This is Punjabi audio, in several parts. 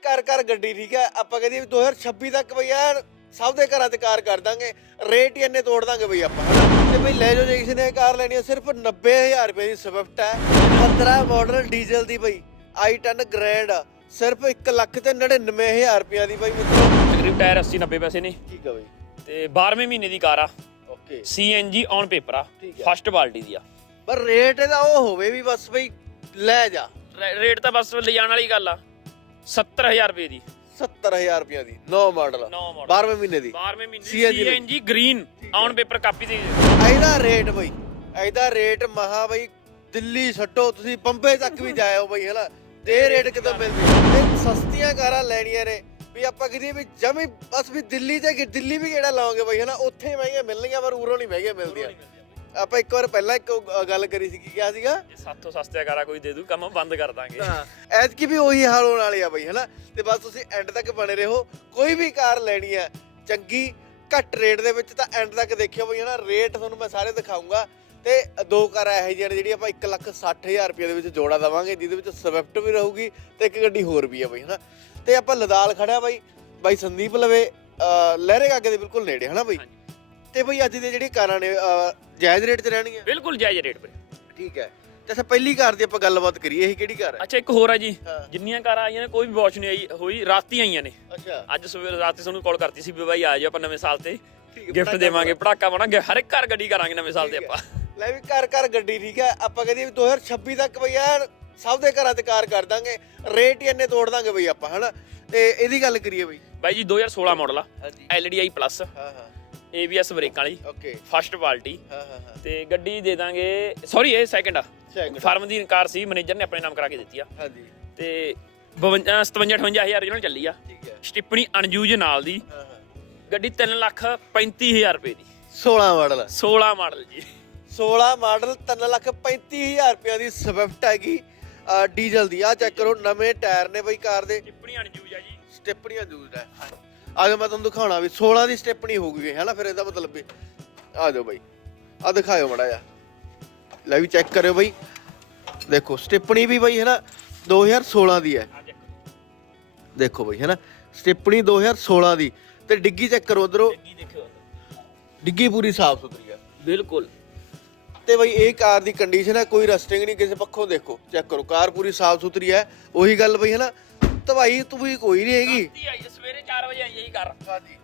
ਘਰ ਘਰ ਗੱਡੀ ਠੀਕ ਹੈ? ਆਪਾਂ ਕਹਿੰਦੇ ਵੀ 2026 ਤੱਕ ਬਈ ਯਾਰ ਸਭ ਦੇ ਘਰਾਂ 'ਚ ਕਾਰ ਕਰ ਦਾਂਗੇ। ਰੇਟ ਹੀ ਇੰਨੇ ਤੋੜ ਦਾਂਗੇ ਬਈ ਆਪਾਂ ਹਨਾ? ਤੇ ਬਈ ਲੈ ਜਾਓ ਜੇ ਕਿਸੇ ਨੇ ਕਾਰ ਲੈਣੀ ਹੈ ਸਿਰਫ 90000 ਰੁਪਏ ਦੀ ਸਵਿਫਟ ਹੈ। 15 ਮਾਡਲ ਡੀਜ਼ਲ ਦੀ ਬਈ i10 ਗ੍ਰੈਂਡ ਸਿਰਫ 1 ਲੱਖ ਤੇ 99000 ਰੁਪਏ ਦੀ ਬਈ ਮਿੱਤਰੋ। ਤਕਰੀਬ ਟਾਇਰ 80 90 ਪੈਸੇ ਨੇ। ਠੀਕ ਹੈ ਬਈ। ਤੇ 12ਵੇਂ ਮਹੀਨੇ ਦੀ ਕਾਰ ਆ। ਓਕੇ। CNG ਔਨ ਪੇਪਰ ਆ ਠੀਕ। ਫਸਟ ਬਾਲਟੀ ਦੀ ਆ। ਪਰ ਰੇਟ ਇਹਦਾ ਉਹ ਹੋਵੇ ਵੀ ਬਸ ਬਈ ਲੈ ਜਾ। ਰੇ- ਰੇਟ ਤਾਂ ਬਸ ਲਿਜਾਣ ਵਾਲੀ ਗੱਲ ਆ। 70000 ਰੁਪਏ ਦੀ। 70000 ਰੁਪਏ ਦੀ। 9 ਮਾਡਲ। ਨੌ ਮਾਡਲ। 12ਵੇਂ ਮਹੀਨੇ ਦੀ। 12ਵੇਂ ਮਹੀਨੇ CNG ਦੀ CNG green. On paper copy ਦੀ ਇਹਦਾ ਰੇਟ ਬਈ ਇਹਦਾ ਰੇਟ ਮਹਾ ਬਈ ਦਿੱਲੀ ਛੱਡੋ ਤੁਸੀਂ ਬੰਬੇ ਤੱਕ ਵੀ ਜਾਇਓ ਬਈ ਹਨਾ? ਤੇ ਇਹ ਰੇਟ ਕਿਦੋਂ ਮਿਲਦੀ? ਤੇ ਸਸਤੀਆਂ ਕਾਰਾਂ ਲੈਣੀਆਂ ਨੇ ਵੀ ਆਪਾਂ ਕਿਤੇ ਵੀ ਜਮੀ ਬਸ ਵੀ ਦਿੱਲੀ ਤੇ ਕਿ ਦਿੱਲੀ ਵੀ ਕਿਹੜਾ ਲਾਓਗੇ ਬਈ ਹਨਾ? ਉੱਥੇ ਮਹਿੰਗੀਆਂ ਮਿਲਣਗੀਆਂ ਪਰ ਉਰੋਂ ਨਹੀਂ ਮਹਿੰਗੀਆਂ ਮਿਲਦੀਆਂ। ਆਪਾਂ ਇੱਕ ਵਾਰ ਪਹਿਲਾਂ ਇੱਕ ਉਹ ਗੱਲ ਕਰੀ ਸੀ ਕੀ ਕਿਹਾ ਸੀਗਾ? ਜੇ ਸਾਥੋਂ ਸਸਤਿਆ ਕਾਰਾ ਕੋਈ ਦੇ ਦੂ ਕੰਮ ਬੰਦ ਕਰ ਦਾਂਗੇ। ਹਾਂ ਐਤਕੀ ਵੀ ਉਹੀ ਹਾਲ ਹੋਣ ਵਾਲੀ ਆ ਬਈ ਹਨਾ? ਤੇ ਬਸ ਤੁਸੀਂ ਐਂਡ ਤੱਕ ਬਣੇ ਰਹੋ। ਕੋਈ ਵੀ ਕਾਰ ਲੈਣੀ ਹੈ ਚੰਗੀ ਘੱਟ ਰੇਟ ਦੇ ਵਿੱਚ ਤਾਂ ਐਂਡ ਤੱਕ ਦੇਖਿਓ ਬਈ ਹਨਾ? ਰੇਟ ਤੁਹਾਨੂੰ ਮੈਂ ਸਾਰੇ ਦਿਖਾਉਂਗਾ ਤੇ ਦੋ ਕਾਰਾਂ ਇਹੋ ਜਿਹੀਆਂ ਨੇ ਜਿਹੜੀ ਆਪਾਂ 1 ਲੱਖ 60000 ਰੁਪਏ ਦੇ ਵਿੱਚ ਜੋੜਾ ਦਵਾਂਗੇ ਜਿਹਦੇ ਵਿੱਚ ਸਵਿਫਟ ਵੀ ਰਹੂਗੀ ਤੇ ਇੱਕ ਗੱਡੀ ਹੋਰ ਵੀ ਆ ਬਈ ਹਨਾ? ਤੇ ਆਪਾਂ ਲਦਾਲ ਖੜਿਆ ਬਾਈ। ਬਾਈ ਸੰਦੀਪ ਲਵੇ ਲਹਿਰੇ ਕਾਗੇ ਦੇ ਬਿਲਕੁਲ ਨੇੜੇ ਹਨਾ ਬਈ? ਤੇ ਬਈ ਅੱਜ ਦੀਆਂ ਜਿਹੜੀਆਂ ਕਾਰਾਂ ਨੇ ਅਹ ਜਾਇਜ਼ ਰੇਟ 'ਚ ਰਹਿਣਗੀਆਂ? ਬਿਲਕੁਲ ਜਾਇਜ਼ ਰੇਟ ਪਰ ਠੀਕ ਹੈ। ਤੇ ਅੱਛਾ ਪਹਿਲੀ ਕਾਰ ਦੀ ਆਪਾਂ ਗੱਲਬਾਤ ਕਰੀਏ ਇਹ ਕਿਹੜੀ ਕਾਰ ਹੈ? ਅੱਛਾ ਇੱਕ ਹੋਰ ਆ ਜੀ। ਹਾਂ। ਜਿੰਨੀਆਂ ਕਾਰਾਂ ਆਈਆਂ ਨੇ ਕੋਈ ਵੀ ਵਾਚ ਨਹੀਂ ਆਈ ਹੋਈ ਰਾਤੀ ਆਈਆਂ ਨੇ। ਅੱਛਾ। ਅੱਜ ਸਵੇਰ ਰਾਤੀ ਤੁਹਾਨੂੰ ਕਾਲ ਕਰਤੀ ਸੀ ਵੀ ਬਾਈ ਆ ਜਾਓ ਆਪਾਂ ਨਵੇਂ ਸਾਲ ਤੇ। ਠੀਕ ਹੈ, ਗਿਫਟ ਪਟਾਕਾ ਦੇਵਾਂਗੇ ਪੜਾਕਾ ਬਣਾਂਗੇ ਹਰ ਇੱਕ ਘਰ ਗੱਡੀ ਕਰਾਂਗੇ ਨਵੇਂ ਸਾਲ ਤੇ ਠੀਕ ਹੈ। ਆਪਾਂ। ਲੈ ਵੀ ਘਰ ਘਰ ਗੱਡੀ ਠੀਕ ਹੈ। ਆਪਾਂ ਕਹਿੰਦੇ ਵੀ 2026 ਤੱਕ ਬਈ ਯਾਰ ਸਭ ਦੇ ਘਰਾਂ 'ਚ ਕਾਰ ਕਰ ਦਾਂਗੇ। ਰੇਟ ਹੀ ਇੰਨੇ ਤੋੜ ਦਾਂਗੇ ਬਈ ਆਪਾਂ ਹਨਾ। ਤੇ ਇਹਦੀ ਗੱਲ ਕਰੀਏ ਬਈ। ਬਾਈ ਜੀ 2016 ਮਾਡਲ ਆ। ਹਾਂਜੀ। LDI ਪਲੱਸ ਹਾਂ ਹਾਂ। ABS ਬ੍ਰੇਕਾਂ ਵਾਲੀ ਓਕੇ ਫਸਟ ਕੁਆਲਿਟੀ ਹਾਂ ਹਾਂ ਹਾਂ। ਤੇ ਗੱਡੀ ਦੇ ਦਾਂਗੇ ਸੌਰੀ ਇਹ ਸੈਕਿੰਡ ਆ। Second। ਫਾਰਮ ਦੀ ਕਾਰ ਸੀ ਮੈਨੇਜਰ ਨੇ ਆਪਣੇ ਨਾਮ ਕਰਾ ਕੇ ਦਿੱਤੀ ਆ। ਹਾਂਜੀ। ਤੇ 52 57 58000 ਜਿਹਨਾਂ ਚੱਲੀ ਆ। ਠੀਕ ਹੈ। ਸਟਿੱਪਣੀ ਅਨਯੂਜ ਨਾਲ ਦੀ। ਹਾਂ ਹਾਂ। ਗੱਡੀ 3 ਲੱਖ 35000 ਰੁਪਏ ਦੀ। 16 ਮਾਡਲ 16 ਮਾਡਲ ਜੀ। 16 ਮਾਡਲ 3 ਲੱਖ 35000 ਰੁਪਏ ਦੀ ਸਵਿਫਟ ਹੈਗੀ। ਅਹ ਡੀਜ਼ਲ ਦੀ। ਆ ਚੈੱਕ ਕਰੋ ਨਵੇਂ ਟਾਇਰ ਨੇ ਬਈ ਕਾਰ ਦੇ। ਸਟਿੱਪਣੀ ਅਨਯੂਜ ਆ ਜੀ। ਸਟੈਪਨੀਆਂ ਯੂਜ਼ਡ ਹੈ ਆ ਜਾਓ ਮੈਂ ਤੁਹਾਨੂੰ ਦਿਖਾਉਣਾ ਵੀ 16 ਦੀ ਸਟੈਪਨੀ ਹੋਊਗੀ ਹੈ ਨਾ ਫਿਰ ਇਹਦਾ ਮਤਲਬ ਵੀ ਆ ਜਾਓ ਬਾਈ। ਆ ਦਿਖਾਇਓ ਮੜਾ ਜਾ ਲੈ ਵੀ ਚੈੱਕ ਕਰਿਓ ਬਾਈ। ਦੇਖੋ ਸਟੈਪਨੀ ਵੀ ਬਾਈ ਹੈ ਨਾ 2016 ਦੀ ਹੈ। ਦੇਖੋ। ਬਾਈ ਹੈ ਨਾ ਸਟੈਪਨੀ 2016 ਦੀ। ਤੇ ਡਿੱਗੀ ਚੈੱਕ ਕਰੋ ਉਧਰੋਂ। ਡਿੱਗੀ ਪੂਰੀ ਸਾਫ਼ ਸੁਥਰੀ ਹੈ ਬਿਲਕੁਲ। ਤੇ ਬਾਈ ਇਹ ਕਾਰ ਦੀ ਕੰਡੀਸ਼ਨ ਹੈ ਕੋਈ ਰਸਟਿੰਗ ਨਹੀਂ ਕਿਸੇ ਪੱਖੋਂ ਦੇਖੋ ਚੈੱਕ ਕਰੋ। ਕਾਰ ਪੂਰੀ ਸਾਫ਼ ਸੁਥਰੀ ਹੈ। ਉਹੀ ਗੱਲ ਬਈ ਹੈ ਨਾ ਤਵਾਈ ਤੂੰ ਕੋਈ ਨਹੀਂ ਹੈਗੀ। ਰਾਤੀ ਆਈ ਸਵੇਰੇ 4 ਵਜੇ ਆਈ ਕਾਰ ਹਾਂਜੀ।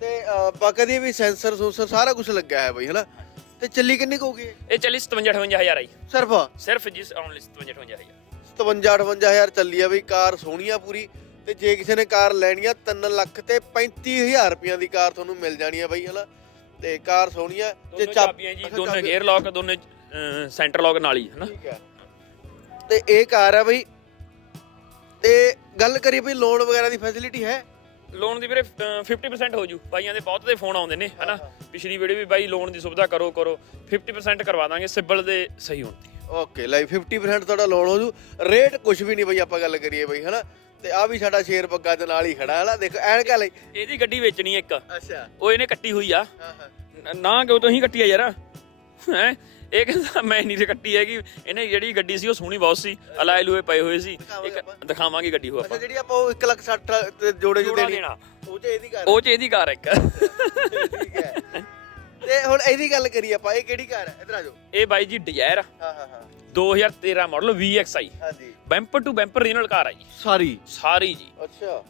ਤੇ ਬਾਕੀ ਦੀ ਵੀ ਸੈਂਸਰ ਸੂਸਰ ਸਾਰਾ ਕੁਝ ਲੱਗਿਆ ਹੈ ਬਈ ਹਨਾ? ਤੇ ਚੱਲੀ ਕਿੰਨੀ ਕੁ ਹੋਊਗੀ ਇਹ? ਇਹ ਚੱਲੀ 57 58000 ਆਈ। ਸਿਰਫ? ਸਿਰਫ ਜਿਸ ਓਨਲੀ 57 58000 57 58000 ਚੱਲੀ ਆ ਬਈ ਕਾਰ ਸੋਹਣੀ ਆ ਪੂਰੀ। ਤੇ ਜੇ ਕਿਸੇ ਨੇ ਕਾਰ ਲੈਣੀ ਆ 3 ਲੱਖ ਤੇ 35000 ਰੁਪਈਆਂ ਦੀ ਕਾਰ ਤੁਹਾਨੂੰ ਮਿਲ ਜਾਣੀ ਆ ਬਈ ਹਨਾ? ਤੇ ਕਾਰ ਸੋਹਣੀ ਆ। ਦੋਨੋਂ ਚਾਬ- ਚਾਬੀਆਂ ਜੀ ਅੱਛਾ, ਦੋਨੇ ਚਾਬੀ- ਗੇਅਰ ਲੌਕ ਦੋਨੇ ਸੈਂਟਰ ਲੌਕ ਨਾਲ ਹੀ ਹਨਾ? ਠੀਕ ਹੈ ਤੇ ਇਹ ਕਾਰ ਆ ਬਈ ਤੇ ਗੱਲ ਕਰੀਏ ਬਈ ਲੋਨ ਵਗੈਰਾ ਦੀ ਫੈਸਿਲਿਟੀ ਹੈ? ਲੋਨ ਦੀ ਵੀਰੇ ਅਹ, 50% ਹੋ ਜੂ। ਬਾਈਆਂ ਦੇ ਬਹੁਤ ਦੇ ਫੋਨ ਆਉਂਦੇ ਨੇ ਹਨਾ? ਪਿਛਲੀ ਵੀਡੀਓ ਵੀ ਬਾਈ ਲੋਨ ਦੀ ਸੁਵਿਧਾ ਕਰੋ ਕਰੋ। 50% ਕਰਵਾ ਦਾਂਗੇ ਸਿਬਲ ਦੇ ਸਹੀ ਹੋਣ। ਤੇ ਓਕੇ ਲਾਈ 50% ਤੁਹਾਡਾ ਲੋਨ ਹੋ ਜੂ। ਰੇਟ ਕੁਝ ਵੀ ਨਹੀਂ ਬਈ ਆਪਾਂ ਗੱਲ ਕਰੀਏ ਬਈ ਹਨਾ? ਤੇ ਆ ਵੀ ਸਾਡਾ ਸ਼ੇਰ ਪੱਗਾ ਦੇ ਨਾਲ ਹੀ ਖੜਾ ਹੈ ਨਾ ਦੇਖੋ ਐਨਕਾਂ ਲਈ। ਇਹਦੀ ਗੱਡੀ ਵੇਚਣੀ ਇੱਕ। ਅੱਛਾ। ਉਹ ਇਹਨੇ ਕੱਟੀ ਹੋਈ ਆ। ਹਾਂ ਹਾਂ। ਨ- ਨਾ ਕਿਉਂ ਤੁਸੀਂ ਕੱਟੀ ਆ ਯਾਰ। ਹੈ? ਇਹ ਕਹਿੰਦਾ ਮੈਂ ਨਹੀਂ ਕੱਟੀ ਹੈਗੀ ਇਹਨੇ ਜਿਹੜੀ ਗੱਡੀ ਸੀ ਉਹ ਸੋਹਣੀ ਬਹੁਤ ਸੀ ਅਲਾਏ ਲੂਏ ਪਏ ਹੋਏ ਸੀ। ਦਿਖਾਵਾਂਗੇ ਇੱਕ। ਦਿਖਾਵਾਂਗੇ ਗੱਡੀ ਉਹ ਅੱਛਾ ਆਪਾਂ ਜਿਹੜੀ ਆਪਾਂ ਉਹ 1 ਲੱਖ 60 ਤੇ ਜੋੜੇ ਜੋ ਜੋੜਾ ਦੇਣੀ। ਉਹ ਚ ਇਹਦੀ ਕਾਰ ਉਹ ਚ ਇਹਦੀ ਕਾਰ ਇੱਕ। ਠੀਕ ਹੈ। ਤੇ ਹੁਣ ਇਹਦੀ ਗੱਲ ਕਰੀਏ ਆਪਾਂ ਇਹ ਕਿਹੜੀ ਕਾਰ ਹੈ? ਇਧਰ ਆ ਜਾਓ। ਇਹ ਬਾਈ ਜੀ ਡਿਜ਼ਾਇਰ ਹਾਂ ਹਾਂ ਹਾਂ। 2013 ਮਾਡਲ VXI ਹਾਂਜੀ। Bumper to bumper renal car ਆ ਜੀ। ਸਾਰੀ। ਸਾਰੀ ਜੀ। ਅੱਛਾ।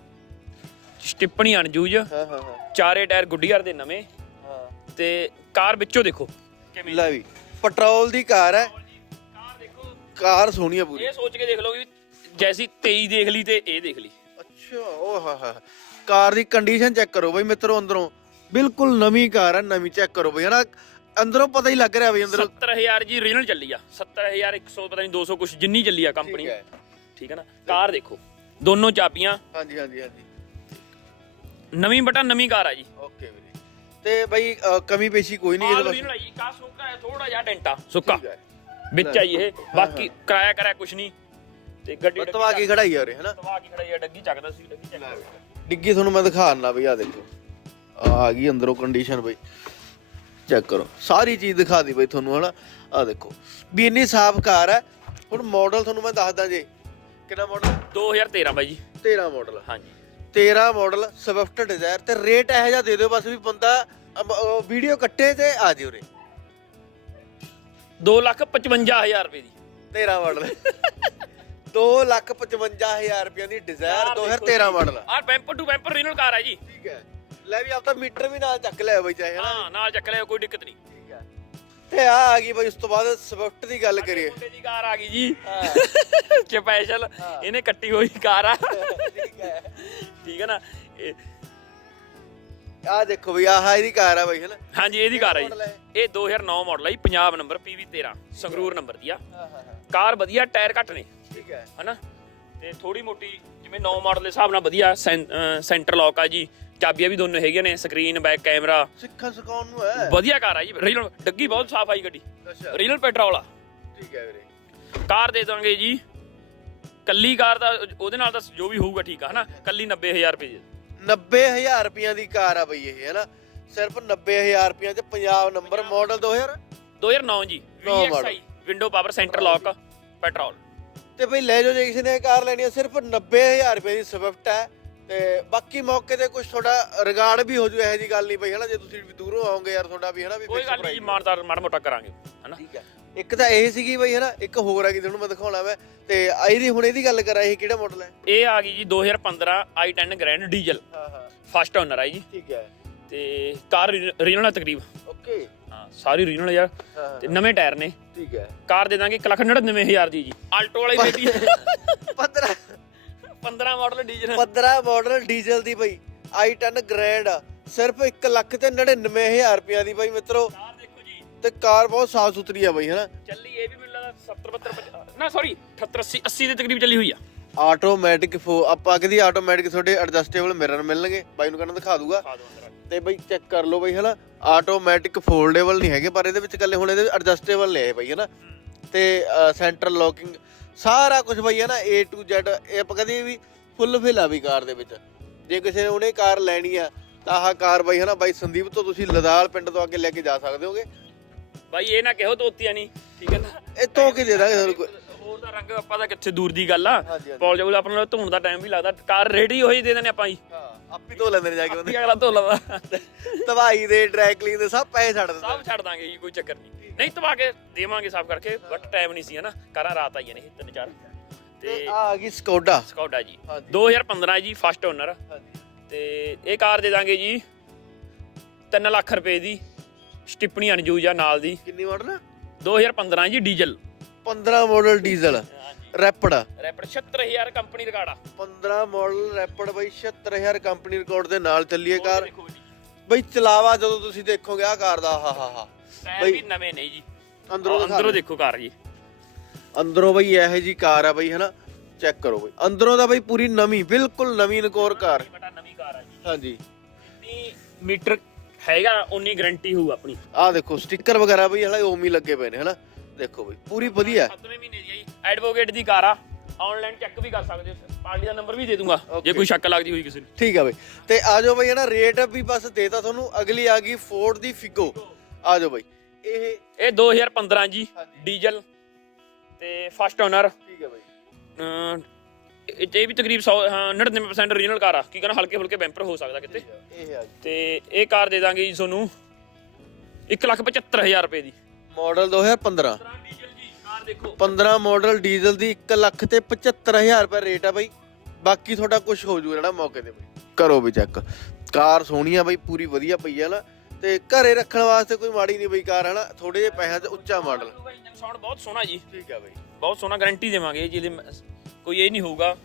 ਸਟਿੱਪਣੀ ਅਣਜੂਜ। ਹਾਂ ਹਾਂ ਹਾਂ। ਚਾਰੇ ਟਾਇਰ ਗੁੱਡੀਅਰ ਦੇ ਨਵੇਂ। ਹਾਂ। ਤੇ ਕਾਰ ਵਿੱਚੋਂ ਦੇਖੋ। ਕਿਵੇਂ ਲੈ ਵੀ। ਪੈਟਰੋਲ ਦੀ ਕਾਰ ਹੈ। ਕਾਰ ਦੇਖੋ ਕਾਰ ਸੋਹਣੀ ਆ ਪੂਰੀ। ਇਹ ਸੋਚ ਕੇ ਦੇਖ ਲਓ ਵੀ ਜੈਸੀ 23 ਦੇਖ ਲਈ ਤੇ ਇਹ ਦੇਖ ਲਈ। ਅੱਛਾ ਉਹ ਹਾ ਹਾ। ਕਾਰ ਦੀ ਕੰਡੀਸ਼ਨ ਚੈੱਕ ਕਰੋ ਬਈ ਮਿੱਤਰੋ ਅੰਦਰੋਂ। ਬਿਲਕੁਲ ਨਵੀਂ ਕਾਰ ਹੈ ਨਵੀਂ ਚੈੱਕ ਕਰੋ ਬਈ ਹਨਾ? ਅੰਦਰੋਂ ਪਤਾ ਹੀ ਲੱਗ ਰਿਹਾ ਬਈ ਅੰਦਰੋਂ। 70000 ਜੀ ਰੀਨਲ ਚੱਲੀ ਆ। 70100 ਪਤਾ ਨਹੀਂ 200 ਕੁਛ ਜਿੰਨੀ ਚੱਲੀ ਆ ਕੰਪਨੀ ਠੀਕ ਹੈ ਨਾ? ਕਾਰ ਦੇਖੋ। ਦੋਨੋਂ ਚਾਬੀਆਂ। ਹਾਂਜੀ ਹਾਂਜੀ ਹਾਂਜੀ। ਨਵੀਂ ਬਟਾ ਨਵੀਂ ਕਾਰ ਆ ਜੀ। ਤੇ ਬਈ ਅ, ਕਮੀ ਪੇਸ਼ੀ ਕੋਈ ਨਹੀਂ ਇਹਦੇ ਆਲ ਬਸ ਰੀਨਲ ਆ ਜੀ ਕਾ ਸੁੱਕਾ ਹੈ ਥੋੜਾ ਜਿਹਾ ਡੈਂਟਾ। ਸੁੱਕਾ। ਠੀਕ ਹੈ। ਵਿੱਚ ਆਈ ਇਹ ਬਾਕੀ ਕਿਰਾਇਆ ਕਰਿਆ ਕੁਛ ਨਹੀਂ। ਤੇ ਗੱਡੀ ਤਵਾ ਕੀ ਖੜਾਈ ਆ ਉਰੇ ਹਨਾ? ਤਵਾ ਕੀ ਖੜਾਈ ਆ ਡੱਗੀ ਚੱਕਦਾ ਸੀ ਡੱਗੀ ਚੱਕਦਾ ਡਿੱਗੀ ਤੁਹਾਨੂੰ ਮੈਂ ਦਿਖਾਣਾ ਬਈ ਆ ਦੇਖੋ। ਆ ਆ ਗਈ ਅੰਦਰੋਂ ਕੰਡੀਸ਼ਨ ਬਈ। ਚੈੱਕ ਕਰੋ। ਸਾਰੀ ਚੀਜ਼ ਦਿਖਾ ਦੀ ਬਈ ਤੁਹਾਨੂੰ ਹਨਾ? ਆ ਦੇਖੋ। ਵੀ ਇੰਨੀ ਸਾਫ਼ ਕਾਰ ਹੈ। ਹੁਣ ਮਾਡਲ ਤੁਹਾਨੂੰ ਮੈਂ ਦੱਸਦਾ ਜੇ। ਕਿੰਨਾ ਮਾਡਲ 2013 ਬਾਈ ਜੀ। 13 ਮਾਡਲ ਹਾਂਜੀ। 13 ਮਾਡਲ ਸਵਿਫਟ ਡਿਜ਼ਾਇਰ ਤੇ ਰੇਟ ਇਹੋ ਜਿਹਾ ਦੇ ਦਿਓ ਬਸ ਵੀ ਬੰਦਾ ਵੀਡੀਓ ਕੱਟੇ ਤੇ ਆ ਜਿਓ ਰੇ 255000 ਰੁਪਏ ਦੀ। 13 ਮਾਡਲ 255000 ਰੁਪਏ ਦੀ ਡਿਜ਼ਾਇਰ 2013 ਮਾਡਲ ਆ bumper to bumper renal car ਹੈ ਜੀ। ਠੀਕ ਹੈ। ਲੈ ਵੀ ਆਪ ਤਾਂ ਮੀਟਰ ਵੀ ਨਾਲ ਚੱਕ ਲਿਆ ਬਈ ਚਾਹੇ ਹਾਂ ਨਾਲ ਚੱਕ ਲਿਆ ਕੋਈ ਦਿੱਕਤ ਨਹੀਂ। ਤੇ ਆ ਆ ਗਈ ਬਈ ਉਸ ਤੋਂ ਬਾਅਦ ਸਵਿਫਟ ਦੀ ਗੱਲ ਕਰੀਏ। ਮੁੰਡੇ ਦੀ ਕਾਰ ਆ ਗਈ ਜੀ। ਸਪੈਸ਼ਲ। ਇਹਨੇ ਕੱਟੀ ਹੋਈ ਕਾਰ ਆ। ਠੀਕ ਹੈ। ਠੀਕ ਹੈ ਨਾ? ਇਹ- ਆ ਦੇਖੋ ਬਈ ਆਹ ਇਹਦੀ ਕਾਰ ਆ ਬਈ ਹਨਾ? ਹਾਂਜੀ ਇਹਦੀ ਕਾਰ ਆ ਜੀ। ਇਹ? 2009 ਮਾਡਲ ਆ ਜੀ Punjab number PV13 Sangrur number ਦੀ ਆ। ਕਾਰ ਵਧੀਆ ਟਾਇਰ ਘੱਟ ਨੇ। ਠੀਕ ਹੈ। ਹਨਾ? ਤੇ ਥੋੜੀ ਮੋਟੀ ਜਿਵੇਂ 9 ਮਾਡਲ ਦੇ ਹਿਸਾਬ ਨਾਲ ਵਧੀਆ ਸੈਂਟਰ ਲੌਕ ਆ ਜੀ। ਚਾਬੀਆਂ ਵੀ ਦੋਨੋਂ ਹੈਗੀਆਂ ਨੇ ਸਕਰੀਨ ਬੈਕ ਕੈਮਰਾ ਸਿੱਖਣ ਸਿਖਾਉਣ ਨੂੰ ਹੈ? ਵਧੀਆ ਕਾਰ ਆ ਜੀ। ਰੀਨਲ ਡੱਗੀ ਬਹੁਤ ਸਾਫ਼ ਆਈ ਗੱਡੀ। ਅੱਛਾ। ਰੀਨਲ ਪੈਟਰੋਲ ਆ। ਠੀਕ ਹੈ ਵੀਰੇ। ਕਾਰ ਦੇ ਦਾਂਗੇ ਜੀ। ਕੱਲੀ ਕਾਰ ਦਾ ਉਹਦੇ ਨਾਲ ਤਾਂ ਜੋ ਵੀ ਹੋਊਗਾ ਠੀਕ ਆ ਹਨਾ? ਕੱਲੀ 90000 ਰੁਪਏ ਦੀ 90000 ਰੁਪਈਆਂ ਦੀ ਕਾਰ ਆ ਬਈ ਇਹ ਹਨਾ? ਸਿਰਫ 90000 ਰੁਪਈਆਂ ਚ ਪੰਜਾਬ ਨੰਬਰ ਮਾਡਲ 2000 2009 ਜੀ। ਨੌਂ model। VXI window power centre lock petrol ਤੇ ਬਈ ਲੈ ਜਾਓ ਜੇ ਕਿਸੇ ਨੇ ਇਹ ਕਾਰ ਲੈਣੀ ਹੈ ਸਿਰਫ 90000 ਰੁਪਏ ਦੀ ਸਵਿਫਟ ਹੈ ਤੇ ਬਾਕੀ ਮੌਕੇ ਤੇ ਕੁਝ ਤੁਹਾਡਾ ਰਿਗਾਰਡ ਵੀ ਹੋ ਜੂ ਇਹੋ ਜੀ ਗੱਲ ਨਹੀਂ ਬਈ ਹਨਾ? ਜੇ ਤੁਸੀਂ ਵੀ ਦੂਰੋਂ ਆਓਗੇ ਯਾਰ ਤੁਹਾਡਾ ਵੀ ਹਨਾ ਵੀ ਕੋਈ ਗੱਲ ਨਹੀਂ ਜੀ price ਮਾਨਦਾਰ ਮਾੜਾ ਮੋਟਾ ਕਰਾਂਗੇ ਹਨਾ? ਠੀਕ ਹੈ। ਇੱਕ ਤਾਂ ਇਹ ਸੀਗੀ ਬਈ ਹਨਾ ਇੱਕ ਹੋਰ ਆ ਗਈ ਤੁਹਾਨੂੰ ਮੈਂ ਦਿਖਾਉਣਾ ਮੈਂ ਤੇ ਇਹਦੀ ਹੁਣ ਇਹਦੀ ਗੱਲ ਕਰਾਂ ਇਹ ਕਿਹੜਾ ਮਾਡਲ ਹੈ? ਇਹ ਆ ਗਈ ਜੀ 2015 i10 ਗ੍ਰੈਂਡ ਡੀਜ਼ਲ ਹਾਂ ਹਾਂ। ਫਸਟ ਓਨਰ ਆ ਜੀ। ਠੀਕ ਹੈ। ਤੇ ਕਾਰ ਰੀਨਲ ਤਕਰੀਬ। ਓਕੇ। ਹਾਂ ਸਾਰੀ ਰੀਨਲ ਯਾਰ ਤੇ ਨਵੇਂ ਟਾਇਰ ਨੇ। ਠੀਕ ਹੈ। ਕਾਰ ਦੇ ਦਾਂਗੇ 199000 ਦੀ ਜੀ। ਆਲਟੋ ਵਾਲੀ ਦੇਤੀ। 15 15 ਮਾਡਲ ਡੀਜ਼ਲ 15 ਮਾਡਲ ਡੀਜ਼ਲ ਦੀ ਬਈ i10 ਗ੍ਰੈਂਡ ਸਿਰਫ 1 ਲੱਖ ਤੇ 99000 ਰੁਪਿਆ ਦੀ ਬਈ ਮਿੱਤਰੋ। ਕਾਰ ਦੇਖੋ ਜੀ। ਤੇ ਕਾਰ ਬਹੁਤ ਸਾਫ਼ ਸੁਥਰੀ ਆ ਬਈ ਹਨਾ? ਚੱਲੀ ਇਹ ਵੀ ਮੈਨੂੰ ਲੱਗਦਾ 70 72 ਨਾ ਸੌਰੀ 78 80 80 ਦੇ ਤਕਰੀਬ ਚੱਲੀ ਹੋਈ ਆ। ਆਟੋਮੈਟਿਕ ਫੋ ਆਪਾਂ ਕਦੀ ਆਟੋਮੈਟਿਕ ਤੁਹਾਡੇ ਐਡਜਸਟੇਬਲ ਮਿਰਰ ਮਿਲਣਗੇ। ਬਾਈ ਨੂੰ ਕਹਿੰਦਾ ਦਿਖਾ ਦੂਗਾ। ਤੇ ਬਈ ਚੈੱਕ ਕਰ ਲਓ ਬਈ ਹਨਾ? ਆਟੋਮੈਟਿਕ ਫੋਲਡੇਬਲ ਨਹੀਂ ਹੈਗੇ ਪਰ ਇਹਦੇ ਵਿੱਚ ਕੱਲੇ ਹੁਣ ਇਹਦੇ ਐਡਜਸਟੇਬਲ ਨੇ ਬਈ ਹਨਾ? ਤੇ ਸੈਂਟਰਲ ਲੌਕਿੰਗ ਸਾਰਾ ਕੁਝ ਬਈ ਹਨਾ A to Z ਇਹ ਆਪਾਂ ਕਦੀ ਵੀ ਫੁੱਲ ਫਿਲ ਆ ਵੀ ਕਾਰ ਦੇ ਵਿੱਚ। ਜੇ ਕਿਸੇ ਨੇ ਉਹਨੇ ਕਾਰ ਲੈਣੀ ਆ ਤਾਂ ਆਹ ਕਾਰ ਬਈ ਹਨਾ ਬਾਈ ਸੰਦੀਪ ਤੋਂ ਤੁਸੀਂ ਲਦਾਲ ਪਿੰਡ ਤੋਂ ਅੱਗੇ ਲੈ ਕੇ ਜਾ ਸਕਦੇ ਹੋਗੇ। ਬਾਈ ਇਹ ਨਾ ਕਿਹੋ ਤੋਤੀਆਂ ਨਹੀਂ ਠੀਕ ਹੈ ਨਾ? ਇਹ ਤੋਂ ਕੀ ਦੇ ਦਾਂਗੇ ਤੁਹਾਨੂੰ ਕੋਈ? ਹੋਰ ਦਾ ਰੰਗ ਆਪਾਂ ਤਾਂ ਕਿੱਥੇ ਦੂਰ ਦੀ ਗੱਲ ਆ। ਹਾਂਜੀ, ਹਾਂਜੀ। ਪੌਲ ਜਬਲ ਆਪਣਾ ਨੂੰ ਧੋਣ ਦਾ ਟਾਈਮ ਵੀ ਲੱਗਦਾ ਕਾਰ ਰੈਡੀ ਹੋਈ ਦੇ ਦਿੰਦੇ ਆਪਾਂ ਜੀ। ਹਾਂ ਆਪੀ ਧੋ ਲੈਂਦੇ ਨੇ ਜਾ ਕੇ ਕੀ ਬੰਦੇ ਅਗਲਾ ਧੋ ਲਵਾ ਤਵਾਈ ਦੇ ਡਰਾਈ ਕਲੀਨ ਦੇ ਸਭ ਪੈਸੇ ਛੱਡ ਦਿੰਦੇ ਸਭ ਛੱਡ ਦਾਂਗੇ ਜੀ ਕੋਈ ਚੱਕਰ ਨਹੀਂ ਨਹੀਂ ਤਵਾ ਕੇ ਦੇਵਾਂਗੇ ਸਾਫ਼ ਕਰਕੇ ਬਟ ਟਾਈਮ ਨਹੀਂ ਸੀ ਹਨਾ? ਕਾਰਾਂ ਰਾਤ ਆਈਆਂ ਨੇ ਇਹ ਤਿੰਨ ਚਾਰ। ਤੇ ਤੇ ਆ ਆ ਗਈ ਸਕੋਡਾ। ਸਕੌਡਾ ਜੀ। ਹਾਂਜੀ। 2015 ਜੀ ਫਸਟ ਓਨਰ ਹਾਂਜੀ। ਤੇ ਇਹ ਕਾਰ ਦੇ ਦਾਂਗੇ ਜੀ 3 ਲੱਖ ਰੁਪਏ ਦੀ ਸਟਿਪਣੀ ਅਨਜੂਜ ਆ ਨਾਲ ਦੀ। ਕਿੰਨੀ ਮਾਡਲ 2015 ਜੀ ਡੀਜ਼ਲ। 15 model diesel. ਰੈਪਡ ਰੈਪਰ 76000 ਕੰਪਨੀ ਰਿਕਾਰਡ ਆ। 15 ਮਾਡਲ ਰੈਪਡ ਬਈ 76000 ਕੰਪਨੀ ਰਿਕਾਰਡ ਦੇ ਨਾਲ ਚੱਲੀ ਕਾਰ। ਦੇਖੋ ਜੀ। ਬਈ ਚਲਾਵਾ ਜਦੋਂ ਤੁਸੀਂ ਦੇਖੋਗੇ ਆ ਕਾਰ ਦਾ ਹਾ ਹਾ ਹਾ। ਟਾਇਰ ਵੀ ਨਵੇਂ ਨਹੀਂ ਜੀ। ਅੰਦਰੋਂ ਦਿਖਾ ਅੰਦਰੋਂ। ਦੇਖੋ ਕਾਰ ਜੀ। ਅੰਦਰੋਂ ਬਈ ਇਹੋ ਜੀ ਕਾਰ ਆ ਬਈ ਹਨਾ? ਚੈੱਕ ਕਰੋ ਬਈ। ਅੰਦਰੋਂ ਦਾ ਬਈ ਪੂਰੀ ਨਵੀਂ ਬਿਲਕੁਲ ਨਵੀਂ ਨਕੋਰ ਕਾਰ। ਬਟਾ ਨਵੀਂ ਕਾਰ ਆ ਜੀ। ਹਾਂਜੀ। ਜਿੰਨੀ ਮੀਟਰ ਹੈਗਾ ਉਨੀ ਗਾਰੰਟੀ ਹੋਊ ਆਪਣੀ। ਆ ਦੇਖੋ ਸਟicker ਵਗੈਰਾ ਬਈ ਹਲਾ ਹੀ ਲੱਗੇ ਪਏ ਨੇ ਹਨਾ? ਦੇਖੋ ਬਈ ਪੂਰੀ ਵਧੀਆ। 7ਵੇਂ ਮਹੀਨੇ ਦੀ ਆ ਜੀ। ਐਡਵੋਕੇਟ ਦੀ ਕਾਰ ਆ। ਆਨਲਾਈਨ ਚੈੱਕ ਵੀ ਕਰ ਸਕਦੇ ਹੋ ਪਾਰਟੀ ਦਾ ਨੰਬਰ ਵੀ ਦੇ ਦੂੰਗਾ ਜੇ. ਕੋਈ ਸ਼ੱਕ ਲੱਗਦੀ ਹੋਈ ਕਿਸੇ ਨੂੰ। ਠੀਕ ਆ ਬਈ। ਤੇ ਆ ਜਾਓ ਬਈ ਹਨਾ ਰੇਟ ਵੀ ਬਸ ਦੇਤਾ ਤੁਹਾਨੂੰ। ਅਗਲੀ ਆ ਗਈ ਫੋਰਡ ਦੀ ਫਿਗੋ ਆ ਜਾਓ ਬਈ। ਇਹ ਇਹ 2015 ਜੀ। ਡੀਜ਼ਲ ਤੇ ਫਸਟ ਓਨਰ ਠੀਕ ਆ ਬਈ। ਇਹ ਵੀ ਤਕਰੀਬ 100 ਹਾਂ 99% ਰੀਜਨਲ ਕਾਰ ਆ। ਕੀ ਕਹਿੰਦਾ ਹਲਕੇ ਫੁਲਕੇ ਬੈਂਪਰ ਹੋ ਸਕਦਾ ਕਿਤੇ। ਇਹ ਆ ਜੀ। ਤੇ ਇਹ ਕਾਰ ਦੇ ਦਾਂਗੇ ਜੀ ਤੁਹਾਨੂੰ 175000 ਰੁਪਏ ਦੀ। ਮਾਡਲ 2015 ਡੀਜ਼ਲ ਜੀ ਕਾਰ ਦੇਖੋ 15 ਮਾਡਲ ਡੀਜ਼ਲ ਦੀ 1 ਲੱਖ ਤੇ 75000 ਰੁਪਏ ਰੇਟ ਆ ਬਾਈ। ਬਾਕੀ ਤੁਹਾਡਾ ਕੁਝ ਹੋ ਜੂ ਜਿਹੜਾ ਮੌਕੇ ਤੇ ਬਾਈ। ਕਰੋ ਵੀ ਚੈੱਕ ਕਾਰ ਸੋਹਣੀ ਆ ਬਾਈ ਪੂਰੀ ਵਧੀਆ ਪਈ ਆ ਨਾ। ਤੇ ਘਰੇ ਰੱਖਣ ਵਾਸਤੇ ਕੋਈ ਮਾੜੀ ਨਹੀਂ ਬਈ ਕਾਰ ਹਨਾ? ਥੋੜੇ ਜਿਹੇ ਪੈਸਿਆਂ ਤੇ ਉੱਚਾ ਮਾਡਲ ਸਾਊਂਡ ਬਹੁਤ ਸੋਹਣਾ ਜੀ। ਠੀਕ ਆ ਬਾਈ। ਬਹੁਤ ਸੋਹਣਾ ਗਾਰੰਟੀ ਦੇਵਾਂਗੇ ਜਿਹਦੇ ਕੋਈ ਇਹ ਨਹੀਂ ਹੋਊਗਾ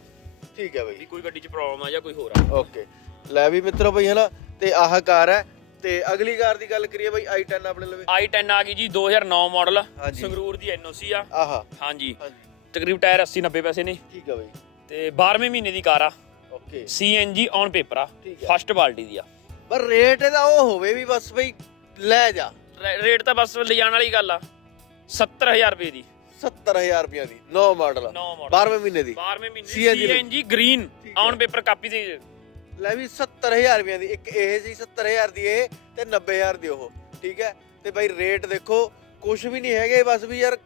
ਠੀਕ ਆ ਬਾਈ। ਕੋਈ ਗੱਡੀ 'ਚ ਪ੍ਰੋਬਲਮ ਆ ਜਾਂ ਕੋਈ ਹੋਰ ਆ। ਓਕੇ। ਲੈ ਵੀ ਮਿੱਤਰੋ ਬਈ ਹਨਾ? ਤੇ ਆਹ ਕਾਰ ਹੈ। ਤੇ ਅਗਲੀ ਕਾਰ ਦੀ ਗੱਲ ਕਰੀਏ ਬਈ i10 ਆਪਣੇ ਲਵੇ। i10 ਆ ਗਈ ਜੀ 2009 ਮਾਡਲ। ਹਾਂਜੀ। ਸੰਗਰੂਰ ਦੀ ਐਨਓਸੀ ਆ। ਆਹਾ। ਹਾਂਜੀ। ਹਾਂਜੀ। ਤਕਰੀਬ ਟਾਇਰ 80 90 ਪੈਸੇ ਨੇ। ਠੀਕ ਆ ਬਈ। ਤੇ 12ਵੇਂ ਮਹੀਨੇ ਦੀ ਕਾਰ ਆ। ਓਕੇ। ਸੀਐਨਜੀ ਔਨ ਪੇਪਰ ਆ। ਠੀਕ ਆ। ਫਸਟ ਬਾਲਟੀ ਦੀ ਆ। ਪਰ ਰੇਟ ਇਹਦਾ ਉਹ ਹੋਵੇ ਵੀ ਬਸ ਬਈ ਲੈ ਜਾ। ਰੇ- ਰੇਟ ਤਾਂ ਬਸ ਲਿਜਾਣ ਵਾਲੀ ਗੱਲ ਆ। 70000 ਰੁਪਏ ਦੀ। 70000 ਰੁਪਏ ਦੀ। 9 ਮਾਡਲ 9 ਮਾਡਲ। 12ਵੇਂ ਮਹੀਨੇ ਦੀ। 12ਵੇਂ ਮਹੀਨੇ CNG ਗ੍ਰੀਨ ਠੀਕ ਆ। ਔਨ ਪੇਪਰ ਕਾਪੀ ਦੀ। ਲੈ ਵੀ 70000 ਰੁਪਏ ਦੀ ਇੱਕ ਇਹ ਸੀ 70000 ਦੀ ਇਹ ਤੇ 90000 ਦੀ ਉਹ ਠੀਕ ਹੈ? ਤੇ ਬਾਈ ਰੇਟ ਦੇਖੋ ਕੁਝ ਵੀ ਨਹੀਂ ਹੈਗੇ ਬਸ ਵੀ ਯਾਰ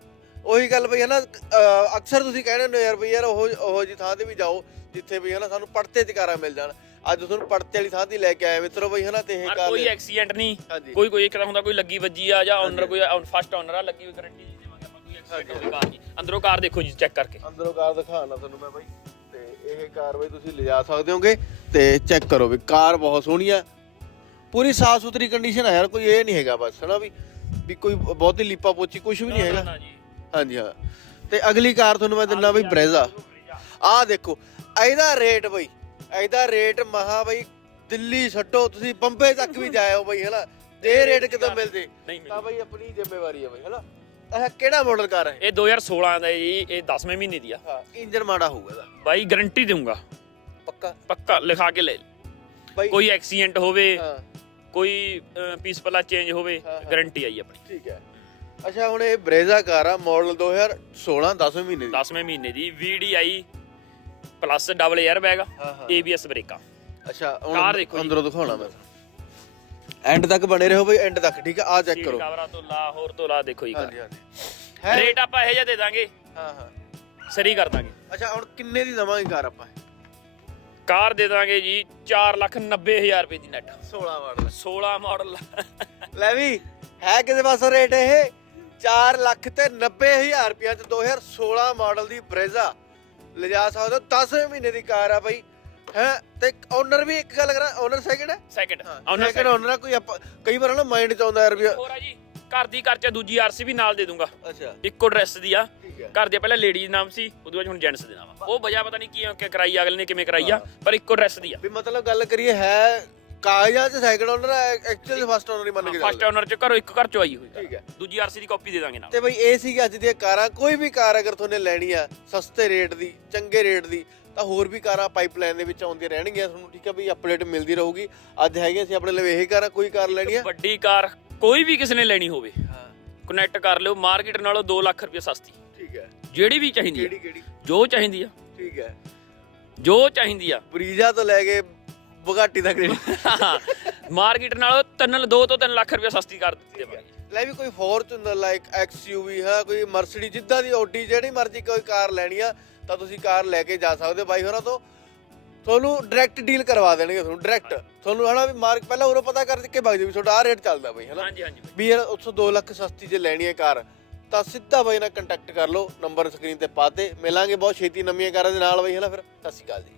ਉਹੀ ਗੱਲ ਬਈ ਹਨਾ ਅਹ ਅਕਸਰ ਤੁਸੀਂ ਕਹਿੰਦੇ ਹੁੰਦੇ ਹੋ ਯਾਰ ਬਈ ਯਾਰ ਉਹ ਉਹ ਜੀ ਥਾਂ ਤੇ ਵੀ ਜਾਓ ਜਿੱਥੇ ਵੀ ਹਨਾ ਸਾਨੂੰ ਪੜਤੇ ਚ ਕਾਰਾਂ ਮਿਲ ਜਾਣ। ਅੱਜ ਤੁਹਾਨੂੰ ਪੜਤੇ ਵਾਲੀ ਥਾਂ ਤੇ ਲੈ ਕੇ ਆਏ ਮਿੱਤਰੋ ਬਈ ਹਨਾ ਤੇ ਇਹ ਕਾਰ ਕੋਈ ਐਕਸੀਡੈਂਟ ਨਹੀਂ। ਕੋਈ ਕੋਈ ਇੱਕ ਹੁੰਦਾ ਕੋਈ ਲੱਗੀ ਵੱਜੀ ਆ ਜਾਂ ਓਨਰ ਕੋਈ ਫਸਟ ਓਨਰ ਆ ਲੱਗੀ ਹੋਈ ਗਾਰੰਟੀ ਦੇ ਦੇਵਾਂਗੇ ਆਪਾਂ ਕੋਈ ਐਕਸੀਡੈਂਟ ਹੋਵੇ ਕਾਰ ਦੀ। ਅੰਦਰੋਂ ਕਾਰ ਦੇਖੋ ਜੀ ਚੈੱਕ ਕਰਕੇ। ਅੰਦਰੋਂ ਕਾਰ ਦਿਖਾਣਾ ਤੁਹਾਨੂੰ ਮੈਂ ਬਾਈ। ਇਹ ਕਾਰ ਬਈ ਤੁਸੀਂ ਲਿਜਾ ਸਕਦੇ ਹੋਗੇ ਤੇ ਚੈੱਕ ਕਰੋ ਵੀ ਕਾਰ ਬਹੁਤ ਸੋਹਣੀ ਆ। ਪੂਰੀ ਸਾਫ਼ ਸੁਥਰੀ ਕੰਡੀਸ਼ਨ ਆ ਯਾਰ ਕੋਈ ਇਹ ਨਹੀਂ ਹੈਗਾ ਬਸ ਹਨਾ ਵੀ ਵੀ ਕੋਈ ਬਹੁਤੀ ਲੀਪਾ ਪੋਚੀ ਕੁਝ ਵੀ ਨਹੀਂ ਹੈਗਾ। ਹਾਂਜੀ। ਹਾਂ। ਤੇ ਅਗਲੀ ਕਾਰ ਤੁਹਾਨੂੰ ਮੈਂ ਦਿੰਦਾ ਬਈ ਬ੍ਰੇਜ਼ਾ ਆਹ ਦੇਖੋ ਇਹਦਾ ਰੇਟ ਬਈ ਇਹਦਾ ਰੇਟ ਮਹਾ ਬਈ ਦਿੱਲੀ ਛੱਡੋ ਤੁਸੀਂ ਬੰਬੇ ਤੱਕ ਵੀ ਜਾਇਓ ਬਈ ਹਨਾ। ਜੇ ਰੇਟ ਕਿਤੋਂ ਮਿਲਦੇ ਤਾਂ ਬਈ ਆਪਣੀ ਜ਼ਿੰਮੇਵਾਰੀ ਹੈ ਬਈ ਹਨਾ। ਇਹ ਕਿਹੜਾ ਮਾਡਲ ਕਾਰ ਹੈ? ਇਹ 2016 ਦਾ ਹੈ ਜੀ ਇਹ 10ਵੇਂ ਮਹੀਨੇ ਦੀ ਆ। ਹਾਂ ਇੰਜਨ ਮਾੜਾ ਹੋਊਗਾ ਇਹਦਾ। ਬਾਈ ਗਾਰੰਟੀ ਦਊਂਗਾ। ਪੱਕਾ? ਪੱਕਾ ਲਿਖਾ ਕੇ ਲੈ ਬਈ ਕੋਈ ਐਕਸੀਡੈਂਟ ਹੋਵੇ ਹਾਂ। ਕੋਈ ਪੀਸ ਪਲਾ ਚੇਂਜ ਹੋਵੇ ਹਾਂ, ਹਾਂ। ਗਾਰੰਟੀ ਆਈ ਆਪਣੀ। ਠੀਕ ਹੈ। ਅੱਛਾ ਹੁਣ ਇਹ ਬ੍ਰੇਜ਼ਾ ਕਾਰ ਆ ਮਾਡਲ 2016 10ਵੇਂ ਮਹੀਨੇ ਦੀ। 10ਵੇਂ ਮਹੀਨੇ ਦੀ VDI plus double air bag ਹਾਂ ਹਾਂ। ABS ਬ੍ਰੇਕਾਂ ਅੱਛਾ ਹੁਣ ਕਾਰ ਦੇਖੋ ਜੀ। ਅੰਦਰੋਂ ਦਿਖਾਉਣਾ ਮੈਂ। ਐਂਡ ਤੱਕ ਬਣੇ ਰਹੋ ਬਈ ਐਂਡ ਤੱਕ ਠੀਕ ਆ? ਆ ਚੈੱਕ ਕਰੋ। ਕਵਰਾਂ ਤੋਂ ਲਾ ਹੋਰ ਤੋਂ ਲਾ ਦੇਖੋ ਜੀ ਹਾਂਜੀ ਹਾਂਜੀ। ਰੇਟ ਆਪਾਂ ਇਹ ਜਿਹਾ ਦੇ ਦਾਂਗੇ। ਹਾਂ ਹਾਂ। ਸਰੀ ਕਰ ਦਾਂਗੇ। ਅੱਛਾ ਹੁਣ ਕਿੰਨੇ ਦੀ ਦਵਾਂਗੇ ਕਾਰ ਆਪਾਂ? ਕਾਰ ਦੇ ਦਾਂਗੇ ਜੀ 490000 ਰੁਪਏ ਦੀ ਨੈਟ 16 ਮਾਡਲ। 16 ਮਾਡਲ। ਲੈ ਵੀ ਹੈ ਕਿਤੇ ਪਾਸੋਂ ਰੇਟ ਇਹ? 4 ਲੱਖ ਤੇ 90000 ਰੁਪਇਆ ਚ 2016 ਮਾਡਲ ਦੀ ਬ੍ਰੇਜ਼ਾ ਲਿਜਾ ਸਕਦੇ ਹੋ 10ਵੇਂ ਮਹੀਨੇ ਦੀ ਕਾਰ ਆ ਬਈ। ਹੈ? ਤੇ ਓਨਰ ਵੀ ਇੱਕ ਗੱਲ ਕਰਾਂ ਓਨਰ ਸੈਕਿੰਡ ਹੈ? ਸੈਕਿੰਡ ਸੈਕਿੰਡ ਓਨਰ ਆ ਕੋਈ ਆਪਾਂ ਕਈ ਵਾਰ ਨਾ ਮਾਈਂਡ ਚ ਆਉਂਦਾ ਯਾਰ ਵੀ ਹੋਰ ਆ ਜੀ ਘਰ ਦੀ ਖਰਚਾ ਦੂਜੀ ਆਰਸੀ ਵੀ ਨਾਲ ਦੇ ਦੂੰਗਾ। ਅੱਛਾ। ਇੱਕੋ ਐਡਰੈਸ ਦੀ ਆ। ਠੀਕ ਹੈ। ਘਰ ਦੇ ਪਹਿਲਾਂ ਲੇਡੀਜ਼ ਨਾਮ ਸੀ ਉਦੋਂ ਬਾਅਦ ਹੁਣ ਜੈਂਟਸ ਦੇ ਨਾਮ ਆ। ਉਹ ਵਜ੍ਹਾ ਪਤਾ ਨਹੀਂ ਕੀ ਕਿ ਕਰਾਈ ਅਗਲੇ ਨੇ ਕਿਵੇਂ ਕਰਾਈ ਆ ਪਰ ਇੱਕੋ ਐਡਰੈਸ ਦੀ ਆ। ਵੀ ਮਤਲਬ ਗੱਲ ਕਰੀਏ ਹੈ ਕਾਗਜ਼ਾਂ 'ਚ second owner actually first owner ਹੀ ਮੰਨ ਕੇ ਫਸਟ ਓਨਰ ਚ ਘਰੋਂ ਇੱਕ ਘਰ ਚੋਂ ਆਈ ਹੋਈ। ਠੀਕ ਹੈ। ਦੂਜੀ ਆਰਸੀ ਦੀ ਕਾਪੀ ਦੇ ਦਾਂਗੇ ਨਾਲ। ਤੇ ਬਈ ਇਹ ਸੀ ਅੱਜ ਦੀਆਂ ਕਾਰਾਂ ਕੋਈ ਵੀ ਕਾਰ ਅਗਰ ਤੁਹਾਨੂੰ ਲੈਣੀ ਆ ਸਸਤੇ ਰੇਟ ਦੀ ਚੰਗੇ ਰੇਟ ਦੀ ਤਾਂ ਹੋਰ ਵੀ ਕਾਰਾਂ ਪਾਈਪਲਾਈਨ ਦੇ ਵਿੱਚ ਆਉਂਦੀਆਂ ਰਹਿਣਗੀਆਂ ਤੁਹਾਨੂੰ ਠੀਕ ਹੈ ਵੀ ਅਪਡੇਟ ਮਿਲਦੀ ਰਹੂਗੀ। ਅੱਜ ਹੈਗੀਆਂ ਸੀ ਆਪਣੇ ਲਈ ਇਹ ਕਾਰਾਂ ਕੋਈ ਕਾਰ ਲੈਣੀ ਆ? ਵੱਡੀ ਕਾਰ ਕੋਈ ਵੀ ਕਿਸੇ ਨੇ ਲੈਣੀ ਹੋਵੇ ਹਾਂ। ਕਨੈਕਟ ਕਰ ਲਿਓ ਮਾਰਕੀਟ ਨਾਲੋਂ 2 ਲੱਖ ਰੁਪਏ ਸਸਤੀ। ਠੀਕ ਹੈ ਜਿਹੜੀ ਵੀ ਚਾਹੀਦੀ ਕਿਹੜੀ ਆ। ਕਿਹੜੀ ਜੋ ਚਾਹੀਦੀ ਆ। ਠੀਕ ਹੈ ਜੋ ਚਾਹੀਦੀ ਆ। ਬਰੀਜਾ ਤੋਂ ਲੈ ਕੇ ਬੁਗਾਟੀ ਤੱਕ ਮਾਰਕੀਟ ਨਾਲੋਂ 3 2 ਤੋਂ 3 ਲੱਖ ਰੁਪਏ ਸਸਤੀ ਕਰ ਦਿੱਤੀ ਆ ਭਾਈ ਲੈ ਵੀ ਕੋਈ ਫੋਰਚੂਨਰ ਲਾਈਕ ਐਕਸਯੂਵੀ ਹੈ ਕੋਈ ਮਰਸੀਡੀ ਜਿੱਦਾਂ ਦੀ ਓਡੀ ਜਿਹੜੀ ਮਰਜ਼ੀ ਕੋਈ ਕਾਰ ਲੈਣੀ ਆ ਤਾਂ ਤੁਸੀਂ ਕਾਰ ਲੈ ਕੇ ਜਾ ਸਕਦੇ ਹੋ ਬਾਈ ਹੋਰਾਂ ਤੋਂ। ਤੁਹਾਨੂੰ ਡਾਇਰੈਕਟ ਡੀਲ ਕਰਵਾ ਦੇਣਗੇ ਤੁਹਾਨੂੰ ਡਾਇਰੈਕਟ ਤੁਹਾਨੂੰ ਹਨਾ ਵੀ ਮਾਰਕ ਪਹਿਲਾਂ ਉਰੋਂ ਪਤਾ ਕਰ ਕੇ ਵਗ ਜਾਓ ਵੀ ਤੁਹਾਡਾ ਆ ਰੇਟ ਚੱਲਦਾ ਬਾਈ ਹਨਾ? ਹਾਂਜੀ ਹਾਂਜੀ ਵੀ ਯਾਰ ਉੱਥੋਂ 2 ਲੱਖ ਸਸਤੀ ਜੇ ਲੈਣੀ ਹੈ ਕਾਰ ਤਾਂ ਸਿੱਧਾ ਬਾਈ ਨਾਲ ਕੰਟੈਕਟ ਕਰ ਲਓ ਨੰਬਰ ਸਕਰੀਨ ਤੇ ਪਾਤੇ ਮਿਲਾਂਗੇ ਬਹੁਤ ਛੇਤੀ ਨਵੀਆਂ ਕਾਰਾਂ ਦੇ ਨਾਲ ਬਾਈ ਹਨਾ ਫਿਰ? ਸਤਿ ਸ਼੍ਰੀ ਅਕਾਲ ਜੀ।